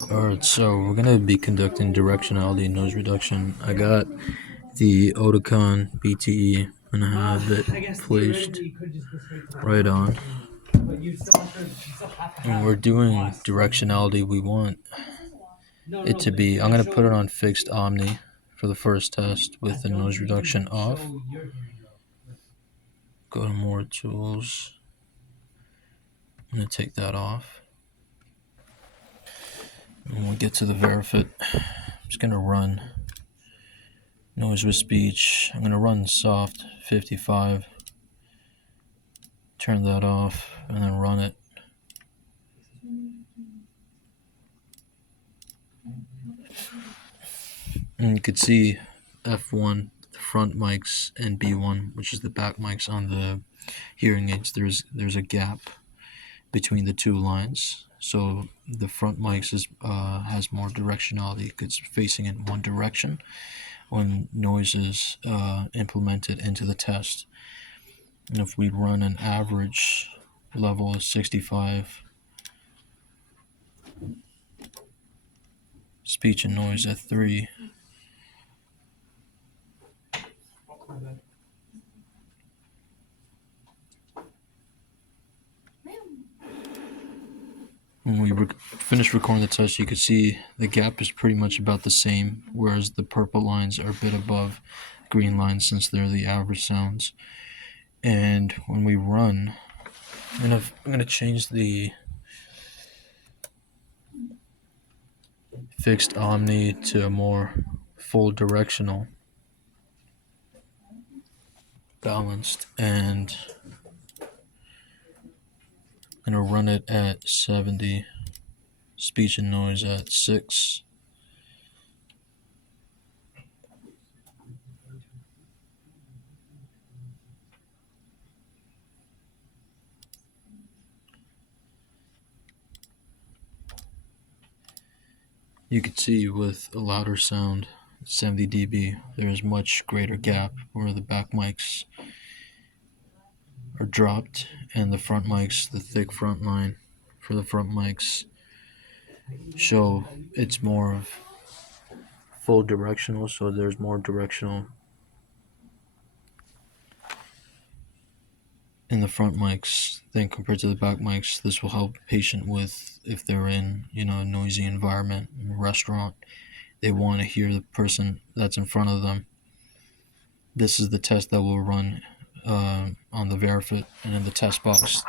Alright, so we're gonna be conducting directionality noise reduction. I got the Oticon BTE and I have it placed right on. And we're doing directionality. We want it to be, I'm gonna put it on fixed omni for the first test with the noise reduction off. Go to more tools. I'm gonna take that off. And when we get to the Verifit, I'm just gonna run noise with speech. I'm gonna run soft 55, turn that off, and then run it. And you could see F1, the front mics, and B1, which is the back mics on the hearing aids. There's a gap between the two lines. So the front mics has more directionality. It's facing in one direction when noise is implemented into the test. And if we run an average level of 65, speech and noise at 3, when we finish recording the test, you can see the gap is pretty much about the same, whereas the purple lines are a bit above green lines since they're the average sounds. And when we run, I'm going to change the fixed omni to a more full directional balanced, and I'm going to run it at 70, speech and noise at 6. You can see with a louder sound, 70 dB, there is much greater gap where the back mics are dropped and the front mics, the thick front line for the front mics, show it's more of full directional, so there's more directional in the front mics than compared to the back mics. This will help patient with if they're in a noisy environment, in a restaurant, they want to hear the person that's in front of them. This is the test that we'll run on the Verifit and in the test box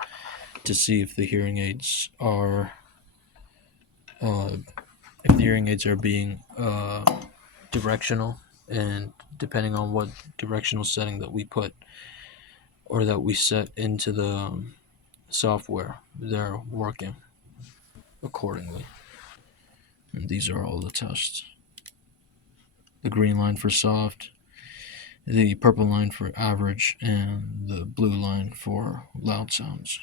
to see if the hearing aids are being directional, and depending on what directional setting that we put or that we set into the software, they're working accordingly. And these are all the tests. The green line for soft, the purple line for average, and the blue line for loud sounds.